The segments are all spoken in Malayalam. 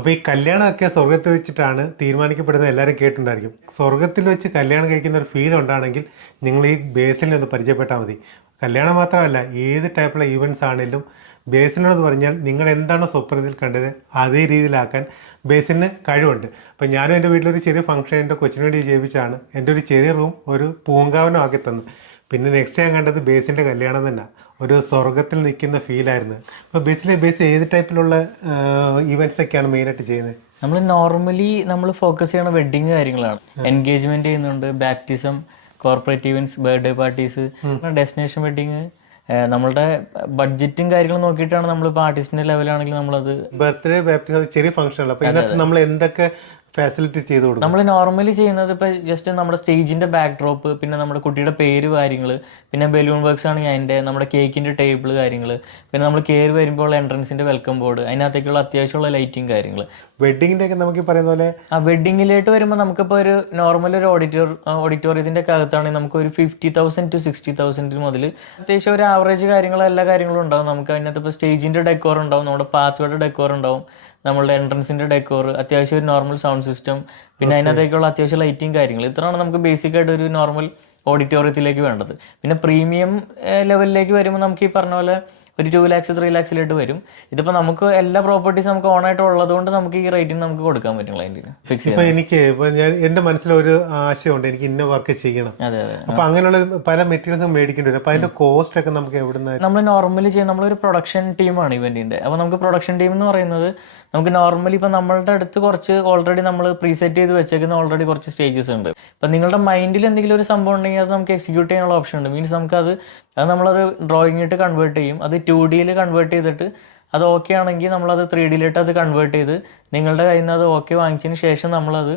അപ്പോൾ ഈ കല്യാണമൊക്കെ സ്വർഗത്തിൽ വെച്ചിട്ടാണ് തീരുമാനിക്കപ്പെടുന്നത് എല്ലാവരും കേട്ടിട്ടുണ്ടായിരിക്കും. സ്വർഗത്തിൽ വെച്ച് കല്യാണം കഴിക്കുന്ന ഒരു ഫീൽ ഉണ്ടാണെങ്കിൽ നിങ്ങൾ ഈ ബേസിലിനെ ഒന്ന് പരിചയപ്പെട്ടാൽ മതി. കല്യാണം മാത്രമല്ല, ഏത് ടൈപ്പുള്ള ഈവൻറ്റ്സ് ആണെങ്കിലും ബേസിലിനെന്ന് പറഞ്ഞാൽ നിങ്ങൾ എന്താണോ സ്വപ്നത്തിൽ കണ്ടത് അതേ രീതിയിലാക്കാൻ ബേസിന് കഴിവുണ്ട്. അപ്പം ഞാനും എൻ്റെ വീട്ടിലൊരു ചെറിയ ഫംഗ്ഷൻ എൻ്റെ കൊച്ചിന് വേണ്ടി ചെയ്യിപ്പിച്ചാണ് എൻ്റെ ഒരു ചെറിയ റൂം ഒരു പൂങ്കാവനം ആക്കി തന്നു. പിന്നെ നെക്സ്റ്റ് ഞാൻ കണ്ടത് ബേസിൻ്റെ കല്യാണം തന്നെ, ഒരു സ്വർഗത്തിൽ നിൽക്കുന്ന ഫീലായിരുന്നു. അപ്പോൾ ബേസ് ഏത് ടൈപ്പിലുള്ള ഈവൻറ്റ്സ് ഒക്കെയാണ് മെയിനായിട്ട് ചെയ്യുന്നത്? നമ്മൾ നോർമലി നമ്മൾ ഫോക്കസ് ചെയ്യണ വെഡിങ് കാര്യങ്ങളാണ്. എൻഗേജ്മെന്റ് ചെയ്യുന്നുണ്ട്, baptism, corporate events, birthday parties, destination wedding. നമ്മളുടെ ബഡ്ജറ്റും കാര്യങ്ങളും നോക്കിയിട്ടാണ് നമ്മളിപ്പോൾ ആർട്ടിസ്റ്റിന്റെ ലെവലാണെങ്കിൽ നമ്മളത് ബർത്ത്ഡേ ബാപ്റ്റിസം ചെറിയ ഫംഗ്ഷൻ അല്ല. അപ്പോൾ ഇതിനകത്ത് നമ്മൾ എന്തൊക്കെ ഫാസിലിറ്റി ചെയ്ത് കൊടുക്കും? നമ്മൾ നോർമലി ചെയ്യുന്നത് ഇപ്പോൾ ജസ്റ്റ് നമ്മുടെ സ്റ്റേജിന്റെ ബാക്ക് ഡ്രോപ്പ്, പിന്നെ നമ്മുടെ കുട്ടിയുടെ പേര് കാര്യങ്ങൾ, പിന്നെ ബലൂൺ വർക്ക്സ് ആണെങ്കിൽ അതിൻ്റെ, നമ്മുടെ കേക്കിന്റെ ടേബിൾ കാര്യങ്ങൾ, പിന്നെ നമ്മൾ കയറി വരുമ്പോൾ എൻട്രൻസിന്റെ വെൽക്കം ബോർഡ്, അതിനകത്തേക്കുള്ള അത്യാവശ്യമുള്ള ലൈറ്റിംഗ് കാര്യങ്ങൾ. വെഡിങ്ങിന്റെ ഒക്കെ നമുക്ക് പറയുന്ന പോലെ വെഡിങ്ങിലേക്ക് വരുമ്പോൾ നമുക്കിപ്പോൾ ഒരു നോർമൽ ഒരു ഓഡിറ്റോറിയത്തിന്റെ ഒക്കെ അകത്താണെങ്കിൽ നമുക്ക് ഒരു 50,000 to 60,000 മുതൽ അത്യാവശ്യം ഒരു ആവറേജ് കാര്യങ്ങൾ എല്ലാ കാര്യങ്ങളും ഉണ്ടാവും. നമുക്ക് അതിനകത്ത് ഇപ്പോൾ സ്റ്റേജിന്റെ ഡെക്കോർ ഉണ്ടാവും, നമ്മുടെ പാത്വേയുടെ ഡെക്കോർ ഉണ്ടാവും, നമ്മളുടെ എൻട്രൻസിന്റെ ഡെക്കോർ, അത്യാവശ്യം ഒരു നോർമൽ സൗണ്ട് സിസ്റ്റം, പിന്നെ അതിനകത്തേക്കുള്ള അത്യാവശ്യം ലൈറ്റിംഗ് കാര്യങ്ങൾ. ഇത്രയാണ് നമുക്ക് ബേസിക് ആയിട്ട് ഒരു നോർമൽ ഓഡിറ്റോറിയത്തിലേക്ക് വേണ്ടത്. പിന്നെ പ്രീമിയം ലെവലിലേക്ക് വരുമ്പോൾ നമുക്ക് ഈ പറഞ്ഞ പോലെ ഒരു 2 lakhs 3 lakhs വരും. ഇതിപ്പോൾ നമുക്ക് എല്ലാ പ്രോപ്പർട്ടീസ് നമുക്ക് ഓണായിട്ട് ഉള്ളത് കൊണ്ട് നമുക്ക് ഈ റേറ്റിന് നമുക്ക് കൊടുക്കാൻ പറ്റും ക്ലയന്റിന് ഫിക്സ് ചെയ്യാൻ. ഇപ്പൊ ഞാൻ എന്റെ മനസ്സിലൊരു ആശയമുണ്ട്, എനിക്ക് ഇന്ന വർക്ക് ചെയ്യണം. അപ്പൊ അങ്ങനെയുള്ള പല മെറ്റീരിയൽസും മേടിക്കേണ്ടി വരും. അപ്പൊ അതിന്റെ കോസ്റ്റ് ഒക്കെ നമുക്ക് എവിടുന്ന്? നമ്മൾ നോർമലി ചെയ്യുന്ന നമ്മളൊരു പ്രൊഡക്ഷൻ ടീമാണ് ഇവന്റിന്റെ. അപ്പോൾ നമുക്ക് പ്രൊഡക്ഷൻ ടീം എന്ന് പറയുന്നത് നമുക്ക് നോർമലി ഇപ്പൊ നമ്മളുടെ അടുത്ത് കുറച്ച് ഓൾറെഡി നമ്മൾ പ്രീസെറ്റ് ചെയ്ത് വെച്ചേക്കുന്ന ഓൾറെഡി കുറച്ച് സ്റ്റേജസ് ഉണ്ട്. ഇപ്പൊ നിങ്ങളുടെ മൈൻഡിൽ എന്തെങ്കിലും ഒരു സംഭവം ഉണ്ടെങ്കിൽ അത് നമുക്ക് എക്സിക്യൂട്ട് ചെയ്യാനുള്ള ഓപ്ഷൻ ഉണ്ട്. മീൻസ് നമുക്കത് നമ്മളത് ഡ്രോയിങ് ആയിട്ട് കൺവേർട്ട് ചെയ്യും. അത് 2D കൺവേർട്ട് ചെയ്തിട്ട് അത് ഓക്കെ ആണെങ്കിൽ നമ്മളത് 3D അത് കൺവേർട്ട് ചെയ്ത് നിങ്ങളുടെ കയ്യിൽ നിന്ന് അത് ഓക്കെ വാങ്ങിച്ചതിന് ശേഷം നമ്മളത്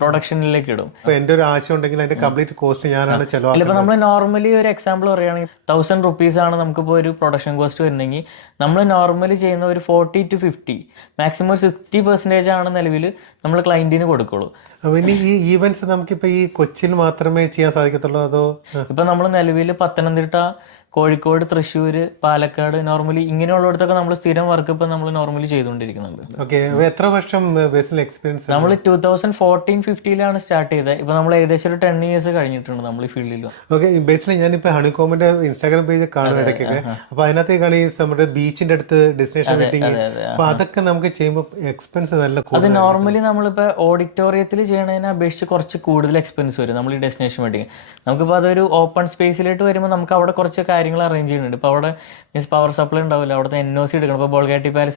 പ്രൊഡക്ഷനിലേക്ക് ഇടും. എന്റെ ഒരു ആശയം ഉണ്ടെങ്കിൽ അതിന്റെ കംപ്ലീറ്റ് കോസ്റ്റ് ഞാനാണ് ചെലവാക്കുന്നത്. ഇപ്പൊ നമ്മൾ നോർമലി ഒരു എക്സാമ്പിൾ പറയുകയാണെങ്കിൽ 1,000 rupees ആണ് നമുക്കിപ്പോൾ ഒരു പ്രൊഡക്ഷൻ കോസ്റ്റ് വരുന്നെങ്കിൽ നമ്മൾ നോർമലി ചെയ്യുന്ന ഒരു 40 to 50, മാക്സിമം 60% ആണ് നിലവിൽ നമ്മൾ ക്ലയന്റിന് കൊടുക്കുള്ളൂ. ഇനി ഈ ഈവന്റ്സ് നമുക്കിപ്പോ ഈ കൊച്ചിയിൽ മാത്രമേ ചെയ്യാൻ സാധിക്കത്തുള്ളൂ അതോ? ഇപ്പൊ നമ്മൾ നിലവിൽ പത്തനംതിട്ട, കോഴിക്കോട്, തൃശ്ശൂർ, പാലക്കാട്, നോർമലി ഇങ്ങനെയുള്ളിടത്തൊക്കെ നമ്മൾ സ്ഥിരം വർക്ക് ഇപ്പൊ നമ്മൾ നോർമലി ചെയ്തുകൊണ്ടിരിക്കുന്നുണ്ട്. എത്ര വർഷം എക്സ്പീരിയൻസ്? നമ്മൾ 2014-15 സ്റ്റാർട്ട് ചെയ്തത്. ഇപ്പൊ നമ്മൾ ഏകദേശം ഒരു 10 years കഴിഞ്ഞിട്ടുണ്ട് നമ്മൾ ഈ ഫീൽഡിൽ. ഓക്കെ, ബേസിലി ഞാനിപ്പോ ഹണികോമിന്റെ ഇൻസ്റ്റാഗ്രാം പേജ് കാണും ഇടയ്ക്കൊക്കെ. അപ്പൊ അതിനകത്തേക്കാണ് ഈ നമ്മുടെ ബീച്ചിന്റെ അടുത്ത് ഡെസ്റ്റിനേഷൻ വെഡിങ്. അപ്പൊ അതൊക്കെ നമുക്ക് ചെയ്യുമ്പോൾ എക്സ്പെൻസ് നല്ല കൂടുതൽ. അത് നോർമലി നമ്മളിപ്പോ ഓഡിറ്റോറിയത്തിൽ ചെയ്യണതിനെ അപേക്ഷിച്ച് കുറച്ച് കൂടുതൽ എക്സ്പെൻസ് വരും നമ്മൾ ഈ ഡെസ്റ്റിനേഷൻ വെഡിങ്. നമുക്കിപ്പോൾ അതൊരു ഓപ്പൺ സ്പേസിലോട്ട് വരുമ്പോൾ നമുക്ക് അവിടെ കുറച്ച് കാര്യങ്ങൾ അറേഞ്ച് ചെയ്യുന്നുണ്ട്. ഇപ്പോൾ അവിടെ മീൻസ് പവർ സപ്ലൈ ഉണ്ടാവില്ല, അവിടുത്തെ NOC എടുക്കണം. ഇപ്പോൾ ബോൾഗാട്ടി പാലസ്